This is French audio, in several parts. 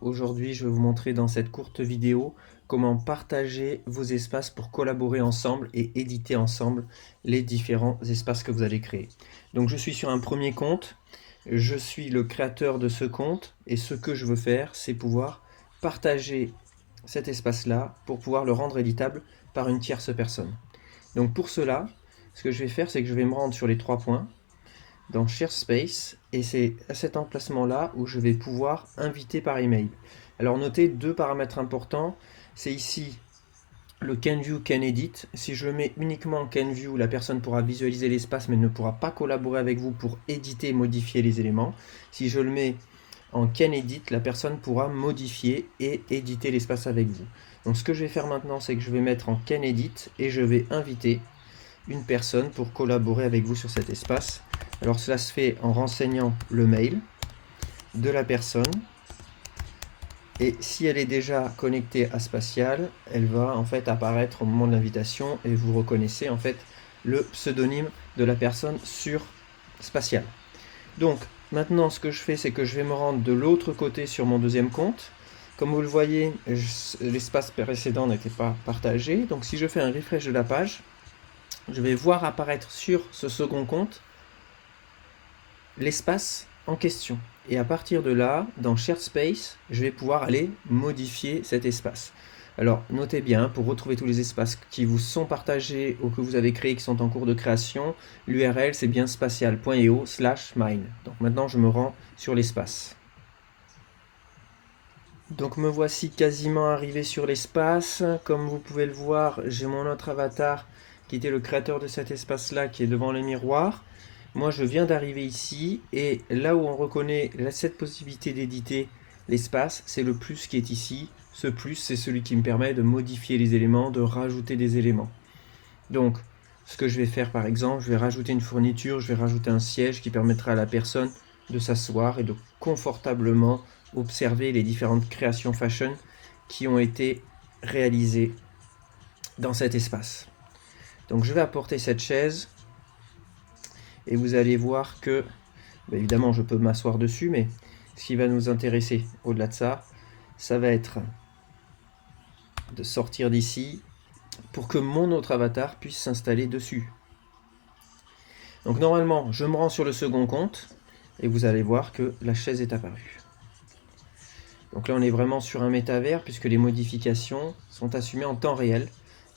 Aujourd'hui, je vais vous montrer dans cette courte vidéo comment partager vos espaces pour collaborer ensemble et éditer ensemble les différents espaces que vous allez créer. Donc je suis sur un premier compte, je suis le créateur de ce compte et ce que je veux faire, c'est pouvoir partager cet espace-là pour pouvoir le rendre éditable par une tierce personne. Donc pour cela, ce que je vais faire, c'est que je vais me rendre sur les 3 points dans Share Space et c'est à cet emplacement-là où je vais pouvoir inviter par email. Alors notez 2 paramètres importants, c'est ici le Can View, Can Edit. Si je mets uniquement Can View, la personne pourra visualiser l'espace mais ne pourra pas collaborer avec vous pour éditer et modifier les éléments. Si je le mets en Can Edit, la personne pourra modifier et éditer l'espace avec vous. Donc ce que je vais faire maintenant, c'est que je vais mettre en Can Edit et je vais inviter une personne pour collaborer avec vous sur cet espace. Alors cela se fait en renseignant le mail de la personne. Et si elle est déjà connectée à Spatial, elle va en fait apparaître au moment de l'invitation et vous reconnaissez en fait le pseudonyme de la personne sur Spatial. Donc maintenant ce que je fais, c'est que je vais me rendre de l'autre côté sur mon deuxième compte. Comme vous le voyez, l'espace précédent n'était pas partagé. Donc si je fais un refresh de la page, je vais voir apparaître sur ce second compte l'espace en question. Et à partir de là, dans Shared Space, je vais pouvoir aller modifier cet espace. Alors notez bien, pour retrouver tous les espaces qui vous sont partagés ou que vous avez créés, qui sont en cours de création, l'URL c'est bien spatial.io/mine. Donc maintenant je me rends sur l'espace. Donc me voici quasiment arrivé sur l'espace. Comme vous pouvez le voir, j'ai mon autre avatar qui était le créateur de cet espace-là qui est devant le miroir. Moi je viens d'arriver ici et là où on reconnaît cette possibilité d'éditer l'espace, c'est le plus qui est ici. Ce plus, c'est celui qui me permet de modifier les éléments, de rajouter des éléments. Donc ce que je vais faire par exemple, je vais rajouter une fourniture, je vais rajouter un siège qui permettra à la personne de s'asseoir et de confortablement observer les différentes créations fashion qui ont été réalisées dans cet espace. Donc je vais apporter cette chaise et vous allez voir que, évidemment je peux m'asseoir dessus, mais ce qui va nous intéresser au-delà de ça, ça va être de sortir d'ici pour que mon autre avatar puisse s'installer dessus. Donc normalement je me rends sur le second compte et vous allez voir que la chaise est apparue. Donc là on est vraiment sur un métavers puisque les modifications sont assumées en temps réel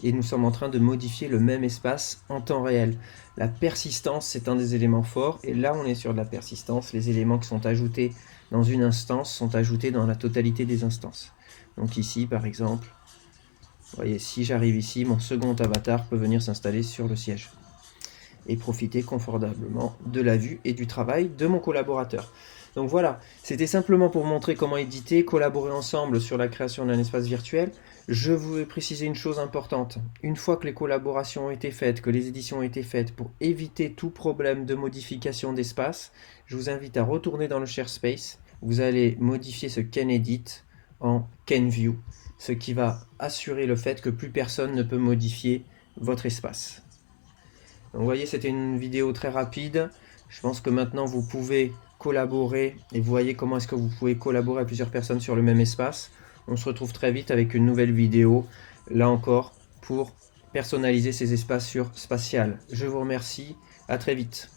et nous sommes en train de modifier le même espace en temps réel. La persistance c'est un des éléments forts et là on est sur de la persistance, les éléments qui sont ajoutés dans une instance sont ajoutés dans la totalité des instances. Donc ici par exemple, vous voyez, si j'arrive ici, mon second avatar peut venir s'installer sur le siège et profiter confortablement de la vue et du travail de mon collaborateur. Donc voilà, c'était simplement pour montrer comment éditer, collaborer ensemble sur la création d'un espace virtuel. Je veux préciser une chose importante. Une fois que les collaborations ont été faites, que les éditions ont été faites, pour éviter tout problème de modification d'espace, je vous invite à retourner dans le Share Space. Vous allez modifier ce Can Edit en Can View, ce qui va assurer le fait que plus personne ne peut modifier votre espace. Donc vous voyez, c'était une vidéo très rapide. Je pense que maintenant vous pouvez collaborer et vous voyez comment est-ce que vous pouvez collaborer à plusieurs personnes sur le même espace. On se retrouve très vite avec une nouvelle vidéo, là encore, pour personnaliser ces espaces sur Spatial. Je vous remercie, à très vite.